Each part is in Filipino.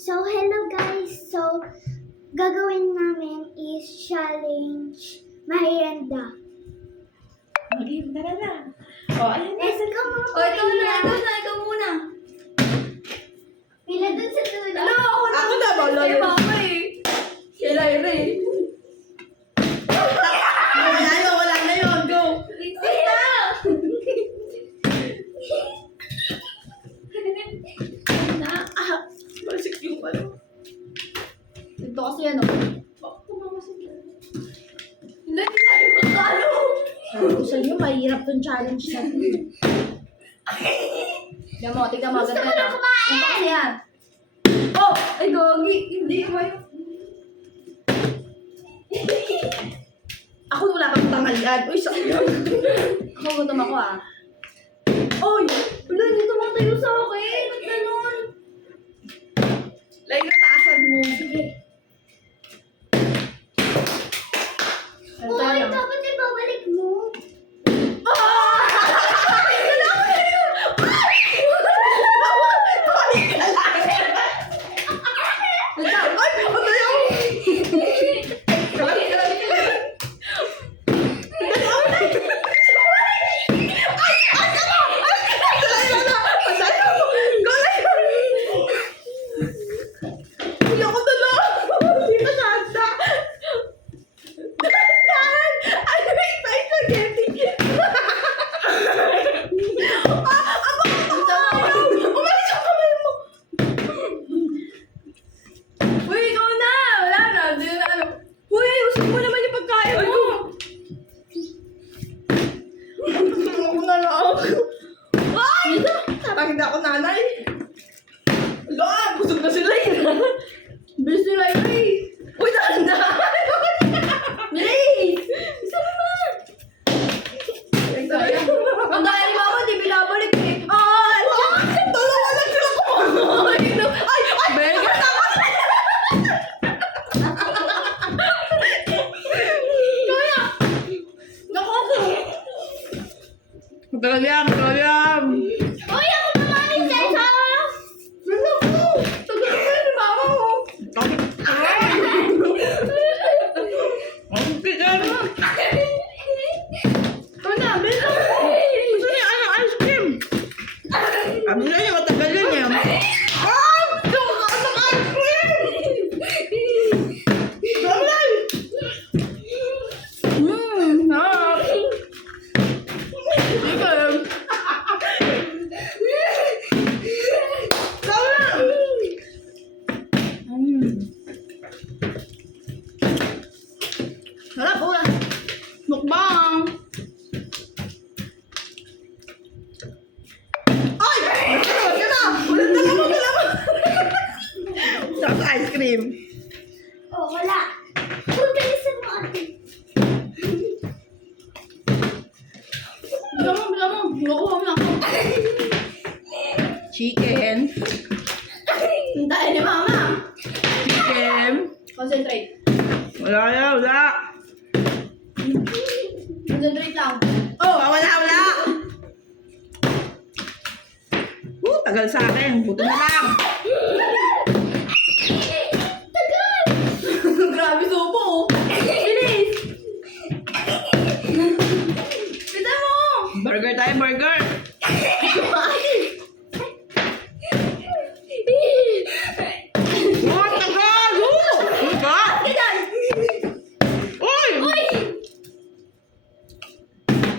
So, hello guys. So, gagawin namin is challenge merienda. Tara na. Ayan na. Let's go mga Ikaw muna. Pila dun sa dulo. Ako na, bala yun. Mama Sila yun Wala na yun. Go. Masik yung ano. Ito kasi ano. Bakit pumamasik yan? Hindi tayo magkalo. Sabi ko sa inyo, mahirap tong challenge na to. Tignan mo, Gusto ganda ko na na. kumain! Ito kasi yan. Oh! Ay, gogi. Hindi mo yun. Ako wala kang tangalan. Uy, sakit yun. Ako gutom ako ah. Oy! Wala, hindi tumatayo sa akin. Ba't ganun? Like, nataasan mo. Sige. Ano Uy, tayo? dapat ibabalik mo. Parang hindi ako nanay. Wala, busog na sila eh. Busy na yun eh. Uy, dahan-dahan. Bilis! Isa naman! Ang daya ni Mama, di binabalik eh. Dalawa lang sila kumain. Ay! Burger na ako! Naku! Magalyam! Uy, ako naman yung sesa! Ano mo? Tagal ka ni mama mo. Ang tigan. Ito na, bilang. Gusto niya ice cream. Sabi na niya, matagal yun niya. Ah! Gusto ko ka ng ice cream! Gamay! Sarap. Chicken. Sarap po ah. Mukbang. Ay! Wag ka na! Dala mo! Sarap ice cream. Oh, wala. Uy, bilisan mo ate. Bilang mo. Nakuha mo na ako. Chicken. Ang daya ni Mama. Chicken. Concentrate. Wala. Concentrate lang. Oh, wala. Tagal sa akin. Buto na lang. Grabe supo. Bilis! Pita mo! Burger tayo, burger. Oh, tagal! Diba? Uy!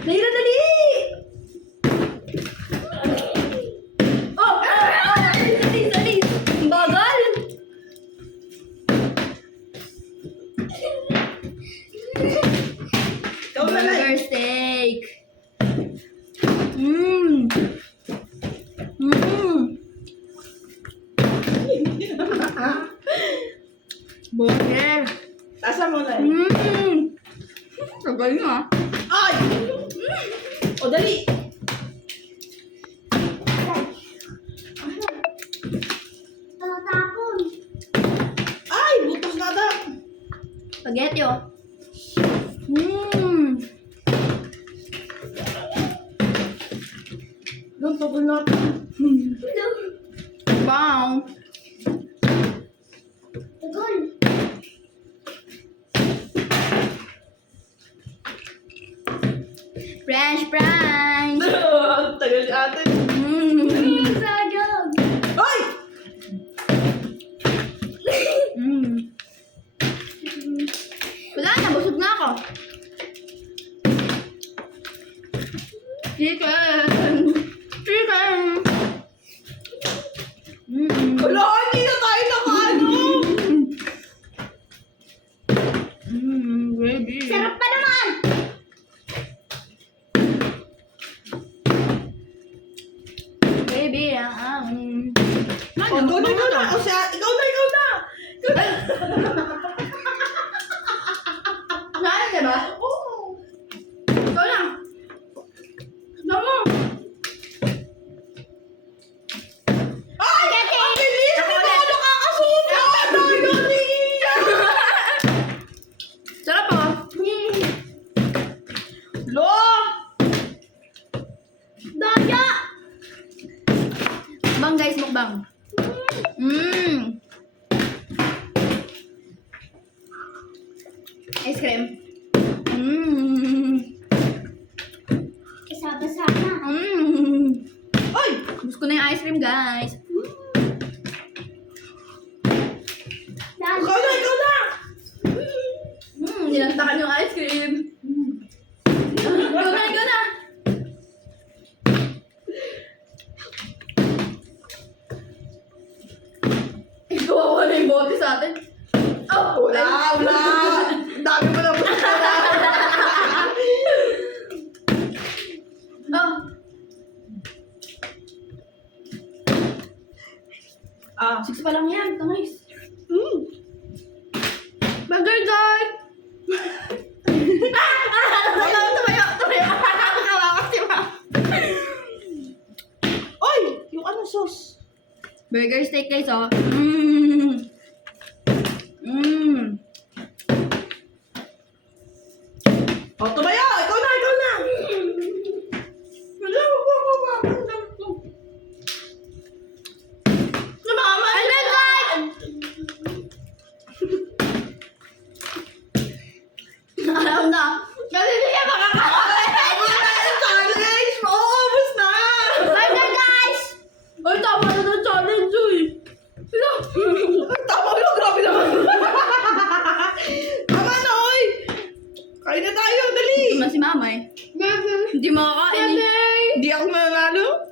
Nahira dali! Dali! Bagal! Ikaw na lang. Burger steak. Burger. Tasa mo na. Tagal nga. Ay! O, dali. Tatapon. Ay, butos na daw. Spaghetti oh. Doon, tagal natin. Bang! siya. Ikaw na, ikaw na. Naan, diba? Oo. Ikaw lang. Namu. Ay! Ang bilis! Ako Di ba ulit. ako nakakasuka? Tayo niya! Sarap ah. Lo! Daya! Mukbang guys, mukbang. Ice cream. Kasama sana. Ay! Gusto ko na yung ice cream guys. Daya! Ikaw na, ikaw na! Nilantakan yung ice cream. Ikaw na, ikaw na. Ikaw wala yung bote sa atin. Oh, Wala, wala! Ang dami mo na po. Oh, Ah. 6 pa lang yan. Tangis. Bagay, guys! Wala, tumayo. Nakakawakas si Ma. Oy! Yung ano, sauce? Burger steak guys, oh. O, tumayo